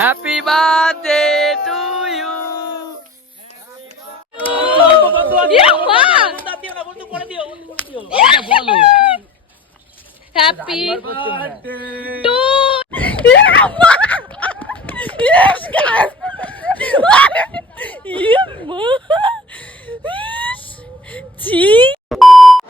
Happy birthday to you. Happy to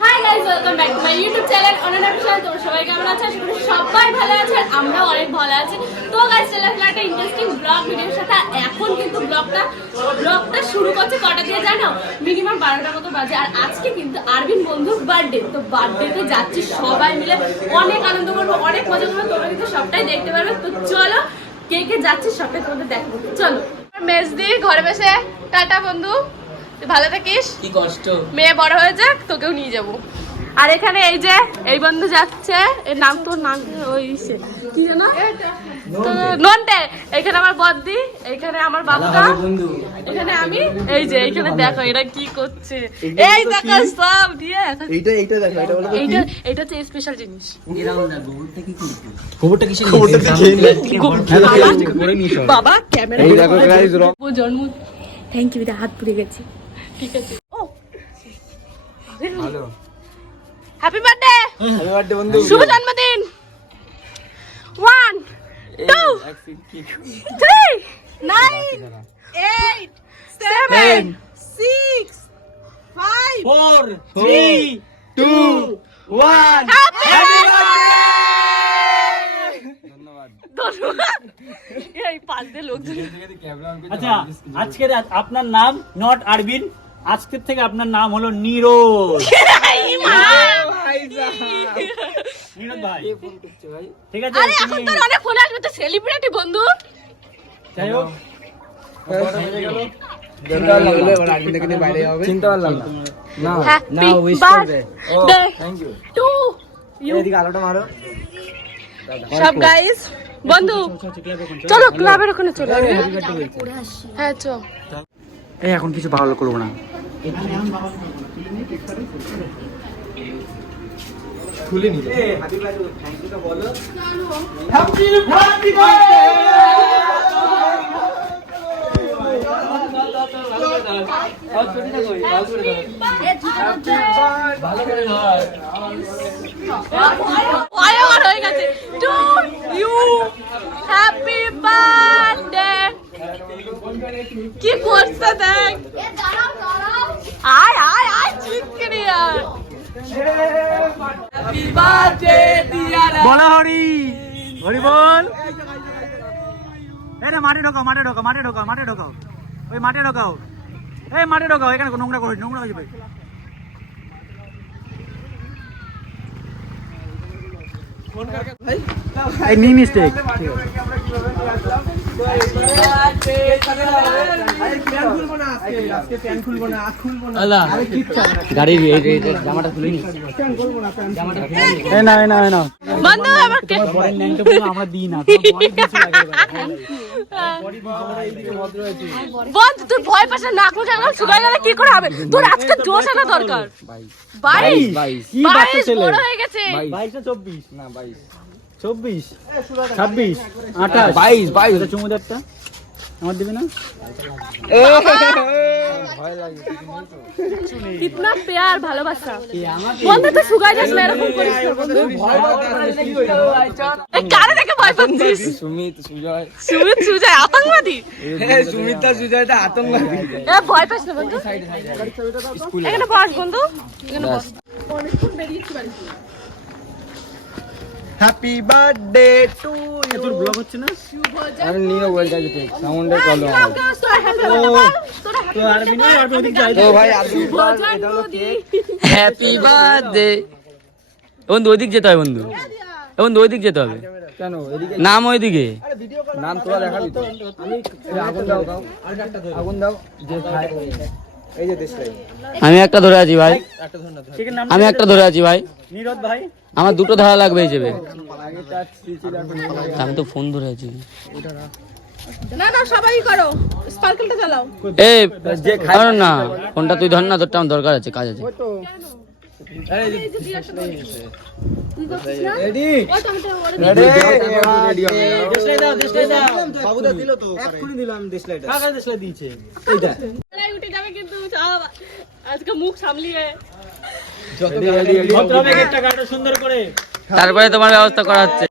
hi guys, welcome back to my YouTube channel Ananya Bishal. তোমরা সবাই কেমন আছো? আশা করি সবাই ভালো আছেন, আমরাও অনেক ভালো আছি। তো গাইস, চলে আসলাম একটা ইন্টারেস্টিং ব্লগ ভিডিওর সাথে। এখন কিন্তু ব্লগটা শুরু করছে কটা দিয়ে জানো? মিনিমাম 12টার মতো বাজে। আর আজকে কিন্তু আরবিন বন্ধুর বার্থডে। তো বার্থডেতে যাচ্ছি সবাই মিলে, অনেক আনন্দ করবো, অনেক মজা করবো। তোমরা কিন্তু সবটাই দেখতে পারবে। তো চলো, কে কে যাচ্ছি সবটাই তোমাদের দেখাবো। চলো। মেজদি ঘরে বসে টাটা বন্ধু, তুই ভালো থাকিস। কি কষ্ট, মেয়ে বড় হয়ে যাক, তোকেও নিয়ে যাবো। আর এখানে এই যে এই বন্ধু যাচ্ছে, এর নাম তোর নাম ওই কি জানো, নন্টে। এখানে আমার বদ্দি, এখানে আমার বাবুটা, এখানে আমি। এই যে এইখানে দেখো এরা কি করছে, এই দেখো সব দিয়ে। এইটা দেখো, এইটা হচ্ছে স্পেশাল জিনিস। খবরটা কিসের? বাবা ক্যামেরা জন্ম। থ্যাংক ইউ, হাত পুড়ে গেছে। ঠিক আছে। ও ভালো, হ্যাপি বার্থডে, হ্যাপি বার্থডে বন্ধু, শুভ জন্মদিন। 1 2 3 9 8 7 6 5 4 3 2 1 হ্যাপি বার্থডে। ধন্যবাদ। এই পাঁচ দিয়ে লোকজন। আচ্ছা, আজকের আপনার নাম নট আরবিন, আজকের থেকে আপনার নাম হলো নীরজ। নীরজ ভাই, ঠিক আছে? আরে এখন তো অনেক ফোন আসবে, তো সেলিব্রিটি বন্ধু। যাই হোক, চিন্তা পারলাম না। Happy birthday to you. সব গাইস বন্ধু, চলো ক্লাবের ওখানে চলো। হ্যাঁ চল। এই এখন কিছু ভালো করবো না। হয়ে গেছে। To you happy birthday. কি করছে দেখ, আয় আয় আয় চিৎকারি আর। Happy birthday dear. বলো হরি হরি বল। এই রে মাঠে ঢোকাও, মাঠে ঢোকাও, মাঠে ঢোকাও, মাঠে ঢোকাও, ওই মাঠে ঢোকাও, এই মাঠে ঢোকাও। এখানে নোংরা করিস, নোংরা হয়ে যাবে। এই নি মিস্টেক। গাড়ির জামাটা খুলে নি। বন্ধু আমাকে আমরা দিই না। বন্ধু তুই ভয় পাস না, নাক মুখ একদম শুকায় গেলে কি করে হবে? তোর আজকে জোশ আনা দরকার। 22 কি বাচ্চা ছেলে, বড় হয়ে গেছে। 22 না 24 না 22 24 26 28 22 চুমু দেবটা আমার দিবি না? কিতনা প্যার ভালোবাসা বন্ধু, তুই শুকায় যাস না, এরকম করিস না বন্ধু। এই কারে দেখে ভয় পাচ্ছিস? সুমিত সুজয়, সুমিত সুজয় আতঙ্কবাদী। সুমিত আর সুজয় তা আতঙ্কবাদী। এ ভয় পাস না বন্ধু, এখানে বস বন্ধু, এখানে বস। অনেকক্ষণ বেরিয়েছি বাড়ি। Happy birthday to you. তোর ব্লগ হচ্ছে না? আমি নিয়ে বল যাইতে সাউন্ডের প্রবলেম আছে। তো আরবিন ভাই আর ওদিক যাই তো ভাই আরবি এটা হলো কেক। Happy birthday. বন্ধু ওইদিক যেতে হবে বন্ধু, বন্ধু ওইদিক যেতে হবে। কেন এদিকে নাম ওইদিকে, নাম তোরা দেখাবি তো? আগুন দাও, আগুন দাও যে খায়। এই যে দেশলাই আমি একটা ধরে আছি ভাই, একটা ধর না, ঠিক নাম আমি একটা ধরে আছি ভাই। নীরজ ভাই, আমার দুটো ধরা লাগবে হিসেবে। আমি তো ফোন ধরে আছি। না না সবাই করো, স্পার্কেলটা জ্বালাও। এই যে খায় না ফোনটা তুই ধর না, তোরটা আমার দরকার আছে, কাজ আছে। রেডি দেশলাই দাও বাবুদা দিল তো এক্ষুনি দিলাম দেশলাইটা কাকা দেশলাই দিয়েছে এইটা উঠে যাবে কিন্তু সব আজকে মুখ সামলিয়ে ভদ্রভাবে একটা গানটা সুন্দর করে তারপরে তোমার ব্যবস্থা করা হচ্ছে।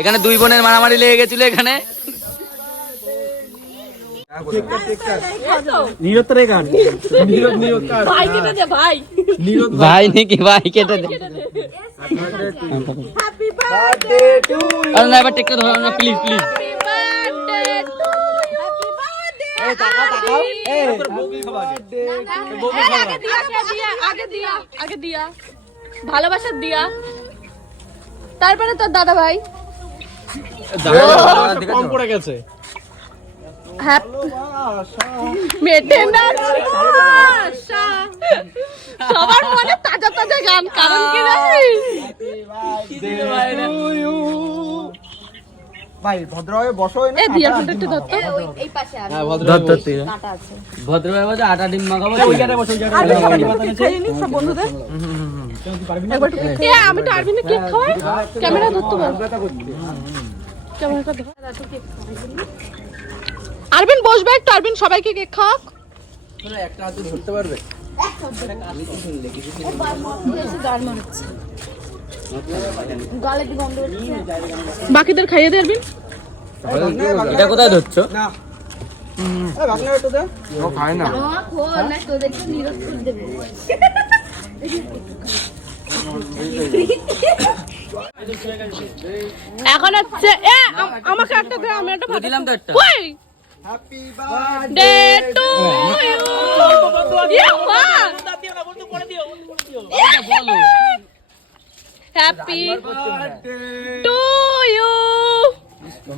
এখানে দুই বোনের মারামারি লেগে গেছিল এখানে। ভাই কেটে দে ভাই ভাই নাকি ভাই কেটে দে। Happy birthday to you. আরে না এবার টেকটা ধরো না please please. Happy birthday to you happy birthday এই তাকাও আগে দিয়া ভালোবাসার দিয়া তারপরে তোর দাদা ভাই কম পড়ে গেছে মেটে না আশা। সবার মনে তাজা তাজা গান কারণ কি ভাই ভদ্রভাবে বসো না এই দিয়া ফোনটা একটু ধরতো এই পাশে আছে কাটা আছে ভদ্রভাবে বসে আটা ডিম মাখাবো। ওই জায়গায় বসো খাইয়ে নি সব বন্ধুদের একবার এ আমি তো আরবিনে কেক খাওয়াই ক্যামেরা ধরতে বল ক্যামেরাটা ধর আরবিন বসবে একটু আরবিন সবাইকে কেক খাওয়াক একটা হাতে ধরতে পারবে গালে কি গন্ধ হচ্ছে বাকিদের খাইয়ে দে আরবিন এটা কোথায় ধরছো? না এই ভাগনা একটু দে ও খায় না। খোল না তোদেরকে নিরোধ করে দেবে এখন হচ্ছে এ আমাকে একটা দে আমি একটা দিলাম তো একটা। কই হ্যাপি ডে টু ইউ ইয়া মা happy to you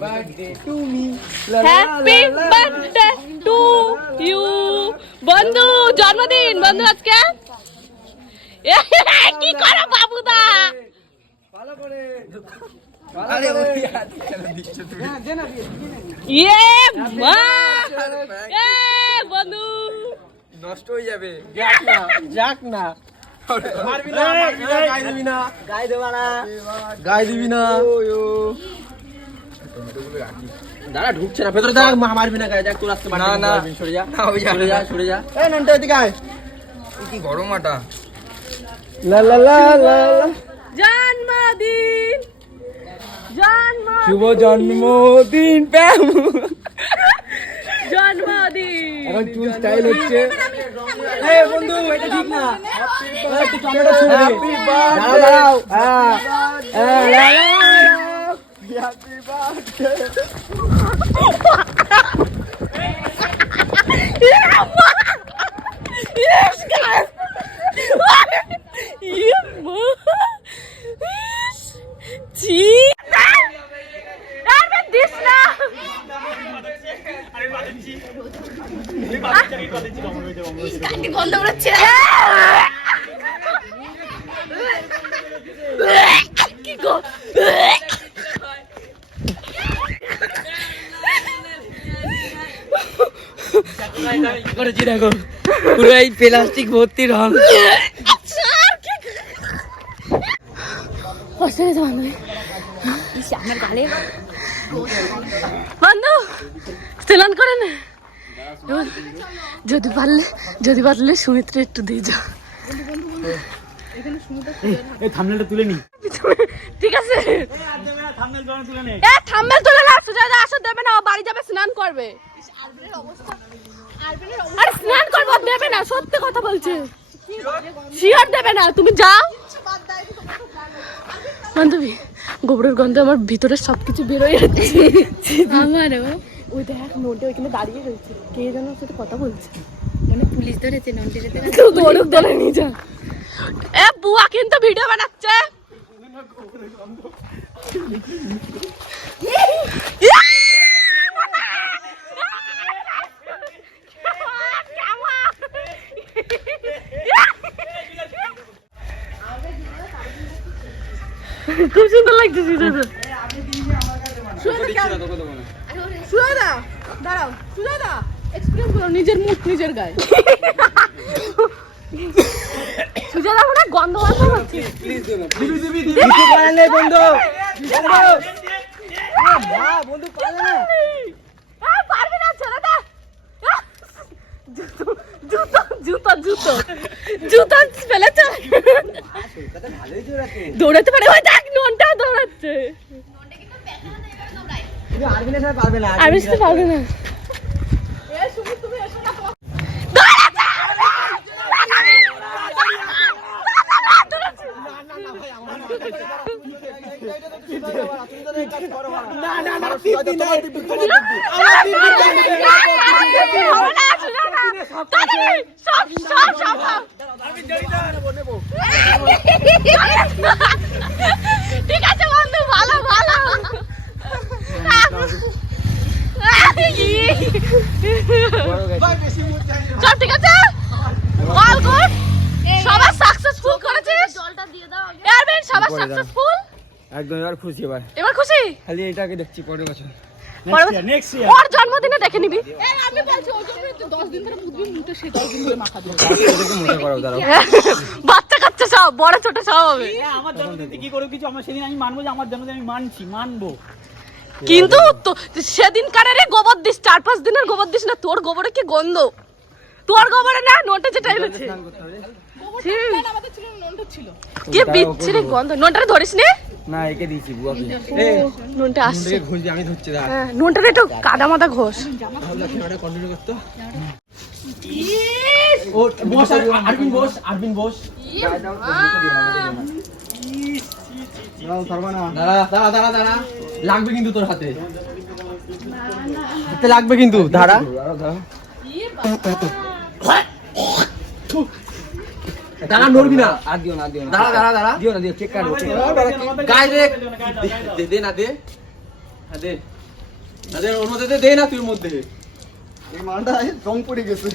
birthday to me happy birthday to you বন্ধু জন্মদিন বন্ধু আজকে কি করো বাবুদা ভালো করে আরে ওই হাত কেন দিচ্ছ তুমি দে না ইয়ে মা এ বন্ধু নষ্ট হয়ে যাবে যাক না মারবি না গায় দিবি না গায় দিবি না দাঁড়া ঢুকছে না ভেতরে দাঁড়া মারবি না গায়ে যাক তোর আজকে না না সরে যা সরে যা এই নন্টা এদিকে আয় কি গরম আটা লা লা লা লা জন্মদিন শুভ জন্মদিন প্যাম জন্মদিন এখন চুল স্টাইল হচ্ছে এই বন্ধু এটা ঠিক না একটু ক্যামেরা ছুঁয়ে হ্যাপি বার্থডে দাঁড়াও happy birthday Yes, guys. Yeah, Gee. Arvin, this now. গন্ধ বেরোচ্ছে কি গো করেছি দেখো পুরো এই প্লাস্টিক ভর্তি রং। আমার গালে বন্ধু স্নান করে না যদি পারলে সুমিত্রা একটু দিয়ে যাও এই থাম্বনেলটা তুলে নি ঠিক আছে থাম্বনেল তুলে নে এ থাম্বনেল তুলে না সুজাতা আসো দেবে না ও বাড়ি যাবে স্নান করবে আরে স্নান করবো দেবে না সত্যি কথা বলছে শিওর দেবে না তুমি যাও বান্ধবী গোবরের গন্ধে আমার ভিতরে সবকিছু বেরোয় যাচ্ছে আমারও ওই দেখ নোটে ওইখানে দাঁড়িয়ে রয়েছে কে যেন সাথে কথা বলছে মানে পুলিশ ধরেছে নন্টিতে দৌড়ুক দৌড়ে নিয়ে যা এ বুয়া কিন্তু ভিডিও বানাচ্ছে খুব সুন্দর লাগছে সুজাতা দাঁড়াও সুজাতা এক্সপিরিয়েন্স করো নিজের মুখ নিজের গায়ে সুজাতা মনে হয় গন্ধ গন্ধ হচ্ছে পারবে না ছেলেটা জুতো জুতো জুতো জুতো ফেলেছে দৌড়াতে পারে ওই দেখ ননটা দৌড়াচ্ছে আমি সেটা পারবে না ঠিক আছে বন্ধু ভালো ভালো সব ঠিক আছে অল গুড সবাই সাকসেসফুল করেছিস জলটা দিয়ে দাও এয়ারবেন সবাই সাকসেসফুল একদম এবার খুশি এবার খুশি খালি এটাকে দেখছি পরের বছর নেক্সট ইয়ার ওর জন্মদিনে দেখে নিবি আমি বলছি ওই জন্য 10 দিন ধরে বুঝবি মুখে সেই 10 দিন ধরে মাখা দিও মজা করাও দাঁড়াও বাচ্চা কাচ্চা সব বড় ছোট সব হবে আমার জন্মদিনে কি করবো কিছু আমরা সেদিন আমি মানবো যে আমার জন্মদিন আমি মানবো কিন্তু সেদিন কারে গোবর দিস 4-5 দিনের গোবর দিস না তোর গোবরে কি গন্ধ তোর গোবরে না নোটে যেটা এনেছে আমাদের ছিল নন্টা ছিল কি বিচ্ছিরি গন্ধ নোনটারে ধরিস নি না একে দিয়েছি বুয়াকে নোনটা আসছে ঘুরছি আমি ধরছি দাঁড়া হ্যাঁ নোনটারে একটু কাদা মাদা ঘোষ খেলাটা কন্টিনিউ করতে ও বস আরবিন বস দাঁড়া লাগবে কিন্তু তোর হাতে হাতে লাগবে কিন্তু দাঁড়া দাঁড়া নড়বি না আর দিও না দাঁড়া দিও না চেক কাটবো গায়ে দে না দে হ্যাঁ দে ওর মধ্যে দে না তুই মধ্যে এই মালটা জং পড়ে গেছে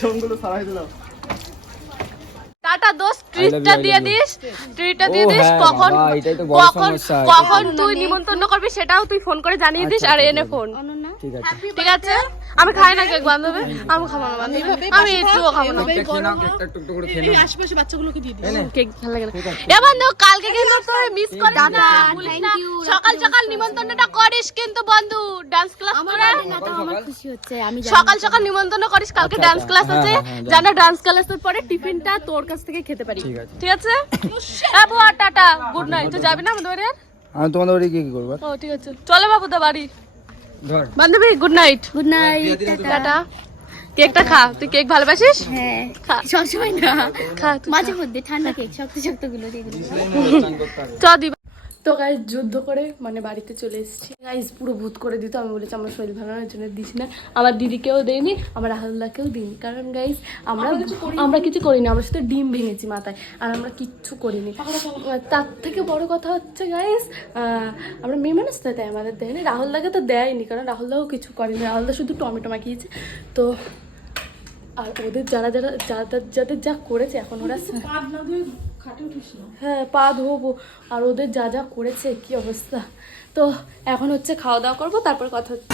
জংগুলো সারাই দিলাম টাটা দোস্ত ট্রিটটা দিয়ে দিস হ্যাঁ, কখন বাবা, এটাই তো বড় সমস্যা। কখন তুই নিমন্ত্রণ করবি সেটাও তুই ফোন করে জানিয়ে দিস আর এনে ফোন ঠিক আছে ঠিক আছে আমি খাই না কেক বান্ধবী আমি খাবো না বান্ধবী আমি একটুও খাবো না খেয়ে নাও কেকটা টুকটুক করে খেয়ে নাও আশেপাশে বাচ্চাগুলোকে দিয়ে দিও কেক ভালো লাগে না এ বন্ধু কালকে কিন্তু তুই মিস করিস না ভুলিস না সকাল সকাল নিমন্ত্রণটা করিস কিন্তু বন্ধু ডান্স ক্লাস করে আমার খুশি হচ্ছে আমি সকাল সকাল নিমন্ত্রণ করিস কালকে ডান্স ক্লাস আছে জানো ডান্স ক্লাসের পরে টিফিনটা তোর কাছ থেকে খেতে পারি ঠিক আছে এ বুয়া টাটা গুড নাইট তুই যাবি না আমাদের বাড়ি আর? আমি তোমাদের বাড়ি কি করবো ও ঠিক আছে চলে বাবু তো বাড়ি ধর বান্ধবী good night good night tata কেকটা খা তুই কেক ভালোবাসিস হ্যাঁ খা সবসময় না খা তুই মাঝে মধ্যে ঠান্ডা কেক শক্ত শক্ত গুলো যেগুলো চ দিবা তো গাইস যুদ্ধ করে মানে বাড়িতে চলে এসেছি গাইস পুরো ভূত করে দিত আমি বলেছি আমার শরীর ভালো না জন্য দিস না আমার দিদিকেও দেয়নি আমার রাহুলদাকেও দিইনি কারণ গাইস আমরা কিছু করিনি আমরা শুধু ডিম ভেঙেছি মাথায় আর আমরা কিচ্ছু করিনি তার থেকে বড় কথা হচ্ছে গাইস আমরা মেয়ে মানুষ তো তাই আমাদের দেয়নি রাহুলদাকে তো দেয়নি কারণ রাহুলদাও কিছু করেনি রাহুলদা শুধু টমেটো মাখিয়েছে তো আর ওদের যাদের যা করেছে এখন ওরা হ্যাঁ পা ধোবো আর ওদের যা যা করেছে কি অবস্থা তো এখন হচ্ছে খাওয়া দাওয়া করবো তারপর কথা হচ্ছে